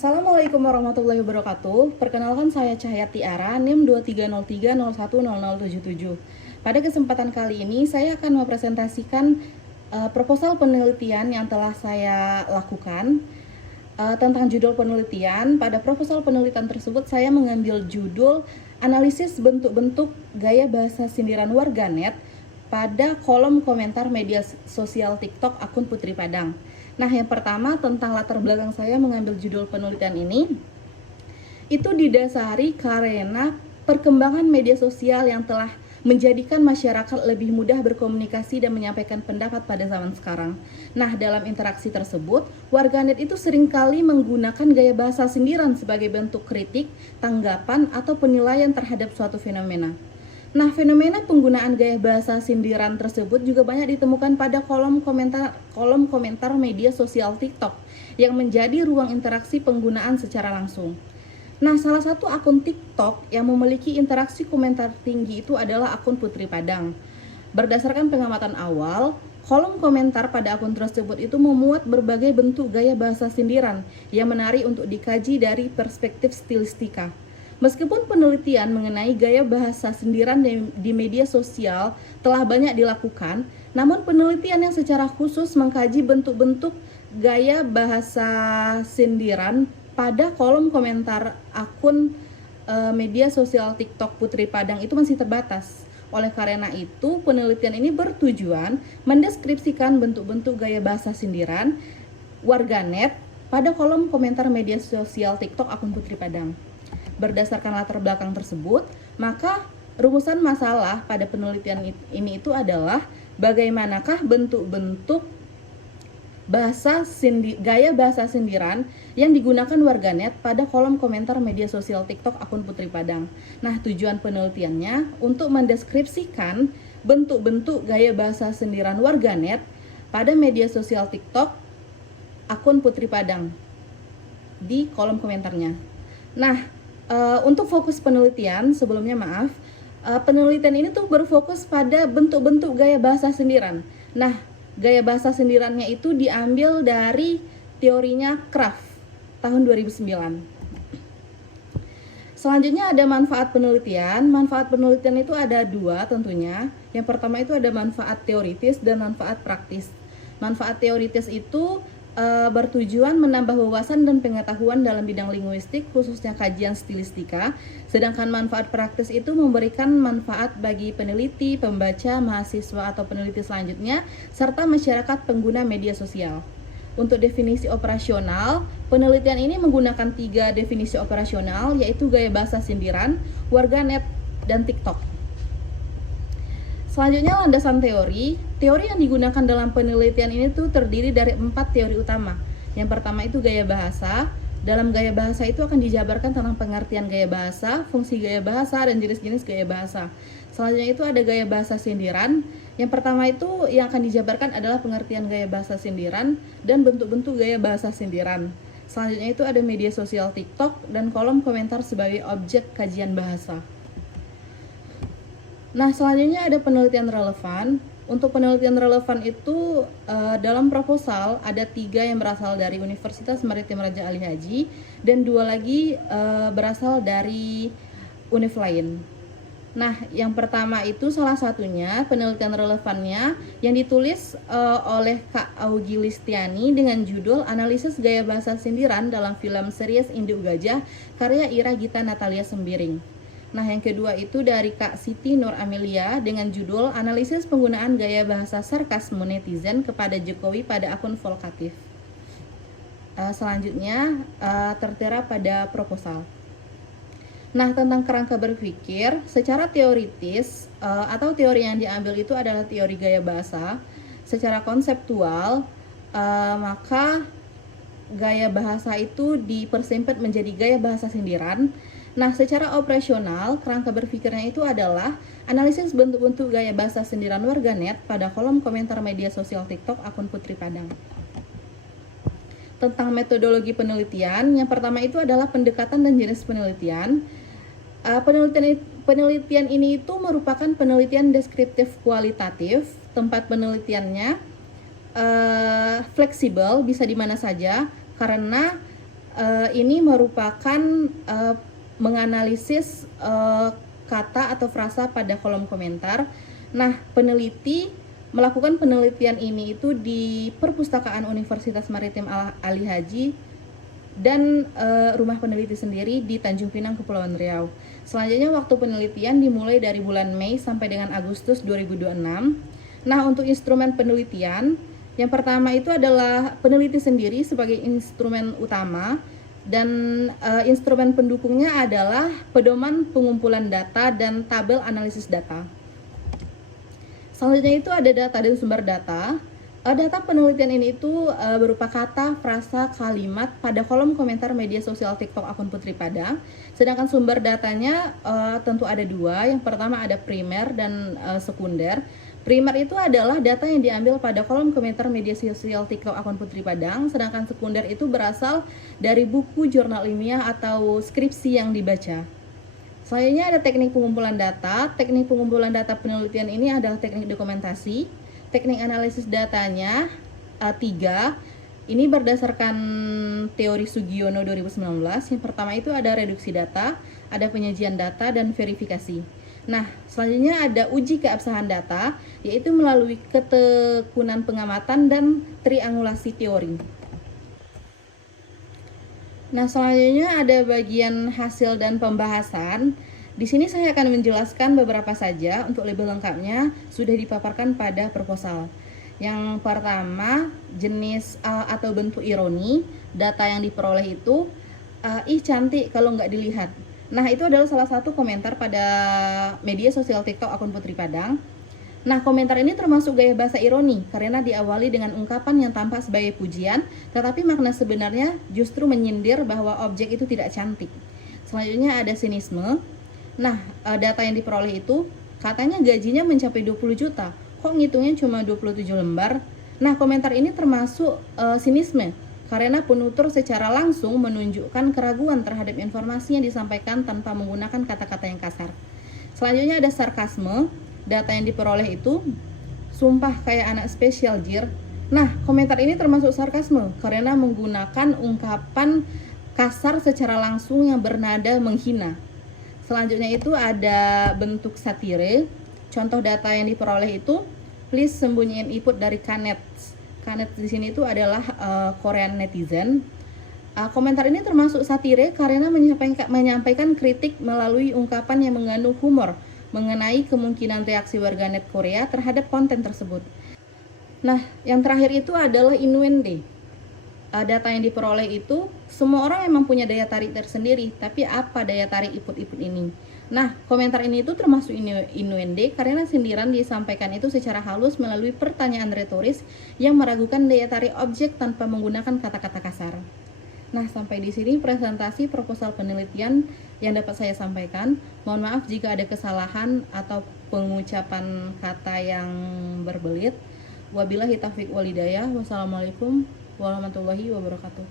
Assalamualaikum warahmatullahi wabarakatuh. Perkenalkan saya Cahaya Tiara, NIM 2303010077. Pada kesempatan kali ini saya akan mempresentasikan proposal penelitian yang telah saya lakukan tentang judul penelitian. Pada proposal penelitian tersebut saya mengambil judul analisis bentuk-bentuk gaya bahasa sindiran warganet pada kolom komentar media sosial TikTok akun Putri Padang. Nah, yang pertama tentang latar belakang saya mengambil judul penelitian ini, itu didasari karena perkembangan media sosial yang telah menjadikan masyarakat lebih mudah berkomunikasi dan menyampaikan pendapat pada zaman sekarang. Nah, dalam interaksi tersebut, warganet itu seringkali menggunakan gaya bahasa sindiran sebagai bentuk kritik, tanggapan, atau penilaian terhadap suatu fenomena. Nah, fenomena penggunaan gaya bahasa sindiran tersebut juga banyak ditemukan pada kolom komentar media sosial TikTok yang menjadi ruang interaksi penggunaan secara langsung. Nah, salah satu akun TikTok yang memiliki interaksi komentar tinggi itu adalah akun Putri Padang. Berdasarkan pengamatan awal, kolom komentar pada akun tersebut itu memuat berbagai bentuk gaya bahasa sindiran yang menarik untuk dikaji dari perspektif stilistika. Meskipun penelitian mengenai gaya bahasa sindiran di media sosial telah banyak dilakukan, namun penelitian yang secara khusus mengkaji bentuk-bentuk gaya bahasa sindiran pada kolom komentar akun media sosial TikTok Putri Padang itu masih terbatas. Oleh karena itu, penelitian ini bertujuan mendeskripsikan bentuk-bentuk gaya bahasa sindiran warganet pada kolom komentar media sosial TikTok akun Putri Padang. Berdasarkan latar belakang tersebut, maka rumusan masalah pada penelitian ini itu adalah bagaimanakah bentuk-bentuk gaya bahasa sindiran yang digunakan warganet pada kolom komentar media sosial TikTok akun Putri Padang. Nah, tujuan penelitiannya untuk mendeskripsikan bentuk-bentuk gaya bahasa sindiran warganet pada media sosial TikTok akun Putri Padang di kolom komentarnya. Nah, untuk fokus penelitian, sebelumnya maaf, penelitian ini tuh berfokus pada bentuk-bentuk gaya bahasa sindiran. Nah, gaya bahasa sindirannya itu diambil dari teorinya Kraft tahun 2009. Selanjutnya ada manfaat penelitian. Manfaat penelitian itu ada dua tentunya. Yang pertama itu ada manfaat teoritis dan manfaat praktis. Manfaat teoritis itu bertujuan menambah wawasan dan pengetahuan dalam bidang linguistik, khususnya kajian stilistika. Sedangkan manfaat praktis itu memberikan manfaat bagi peneliti, pembaca, mahasiswa atau peneliti selanjutnya, serta masyarakat pengguna media sosial. Untuk definisi operasional, penelitian ini menggunakan 3 definisi operasional, yaitu gaya bahasa sindiran, warganet, dan TikTok. Selanjutnya landasan teori. Teori yang digunakan dalam penelitian ini tuh terdiri dari 4 teori utama. Yang pertama itu gaya bahasa. Dalam gaya bahasa itu akan dijabarkan tentang pengertian gaya bahasa, fungsi gaya bahasa, dan jenis-jenis gaya bahasa. Selanjutnya itu ada gaya bahasa sindiran. Yang pertama itu yang akan dijabarkan adalah pengertian gaya bahasa sindiran dan bentuk-bentuk gaya bahasa sindiran. Selanjutnya itu ada media sosial TikTok dan kolom komentar sebagai objek kajian bahasa. Nah, selanjutnya ada penelitian relevan. Untuk penelitian relevan itu dalam proposal ada 3 yang berasal dari Universitas Maritim Raja Ali Haji dan 2 lagi berasal dari univ lain. Nah, yang pertama itu salah satunya penelitian relevannya yang ditulis oleh Kak Augie Listiani dengan judul Analisis Gaya Bahasa Sindiran dalam Film Series Induk Gajah karya Ira Gita Natalia Sembiring. Nah, yang kedua itu dari Kak Siti Nur Amelia dengan judul Analisis Penggunaan Gaya Bahasa Sarkasme Netizen kepada Jokowi pada akun Volkatif. Selanjutnya tertera pada proposal. Nah, tentang kerangka berpikir, secara teoritis atau teori yang diambil itu adalah teori gaya bahasa. Secara konseptual, maka gaya bahasa itu dipersempit menjadi gaya bahasa sindiran. Nah, secara operasional, kerangka berpikirnya itu adalah analisis bentuk-bentuk gaya bahasa sindiran warganet pada kolom komentar media sosial TikTok akun Putri Padang. Tentang metodologi penelitian, yang pertama itu adalah pendekatan dan jenis penelitian. Penelitian ini itu merupakan penelitian deskriptif kualitatif. Tempat penelitiannya fleksibel, bisa di mana saja, karena ini merupakan menganalisis kata atau frasa pada kolom komentar. Nah, peneliti melakukan penelitian ini itu di Perpustakaan Universitas Maritim Ali Haji dan rumah peneliti sendiri di Tanjung Pinang, Kepulauan Riau. Selanjutnya waktu penelitian dimulai dari bulan Mei sampai dengan Agustus 2026. Nah, untuk instrumen penelitian, yang pertama itu adalah peneliti sendiri sebagai instrumen utama, dan instrumen pendukungnya adalah pedoman pengumpulan data dan tabel analisis data. Selanjutnya itu ada data dan sumber data. Data penelitian ini itu berupa kata, frasa, kalimat pada kolom komentar media sosial TikTok akun Putri Padang. Sedangkan sumber datanya tentu ada dua. Yang pertama ada primer dan sekunder. Primer itu adalah data yang diambil pada kolom komentar media sosial TikTok akun Putri Padang. Sedangkan sekunder itu berasal dari buku jurnal ilmiah atau skripsi yang dibaca. Selanjutnya ada teknik pengumpulan data. Teknik pengumpulan data penelitian ini adalah teknik dokumentasi. Teknik analisis datanya 3. Ini berdasarkan teori Sugiono 2019. Yang pertama itu ada reduksi data, ada penyajian data, dan verifikasi. Nah, selanjutnya ada uji keabsahan data, yaitu melalui ketekunan pengamatan dan triangulasi teori. Nah, selanjutnya ada bagian hasil dan pembahasan. Di sini saya akan menjelaskan beberapa saja. Untuk lebih lengkapnya sudah dipaparkan pada proposal. Yang pertama, jenis atau bentuk ironi. Data yang diperoleh itu ih cantik kalau nggak dilihat. Nah, itu adalah salah satu komentar pada media sosial TikTok akun Putri Padang. Nah, komentar ini termasuk gaya bahasa ironi karena diawali dengan ungkapan yang tampak sebagai pujian, tetapi makna sebenarnya justru menyindir bahwa objek itu tidak cantik. Selanjutnya ada sinisme. Nah, data yang diperoleh itu katanya gajinya mencapai 20 juta. Kok ngitungnya cuma 27 lembar? Nah, komentar ini termasuk sinisme karena penutur secara langsung menunjukkan keraguan terhadap informasi yang disampaikan tanpa menggunakan kata-kata yang kasar. Selanjutnya ada sarkasme. Data yang diperoleh itu sumpah kayak anak spesial jir. Nah, komentar ini termasuk sarkasme karena menggunakan ungkapan kasar secara langsung yang bernada menghina. Selanjutnya itu ada bentuk satire. Contoh data yang diperoleh itu, please sembunyiin input dari Kanet. Kanet di sini itu adalah Korean netizen. Komentar ini termasuk satire karena menyampaikan kritik melalui ungkapan yang mengandung humor mengenai kemungkinan reaksi warganet Korea terhadap konten tersebut. Nah, yang terakhir itu adalah innuende. Data yang diperoleh itu semua orang memang punya daya tarik tersendiri, tapi apa daya tarik input-input ini? Nah, komentar ini itu termasuk innuende karena sindiran disampaikan itu secara halus melalui pertanyaan retoris yang meragukan daya tarik objek tanpa menggunakan kata-kata kasar. Nah, sampai di sini presentasi proposal penelitian yang dapat saya sampaikan. Mohon maaf jika ada kesalahan atau pengucapan kata yang berbelit. Wabillahi taufiq walhidayah. Wassalamualaikum warahmatullahi wabarakatuh.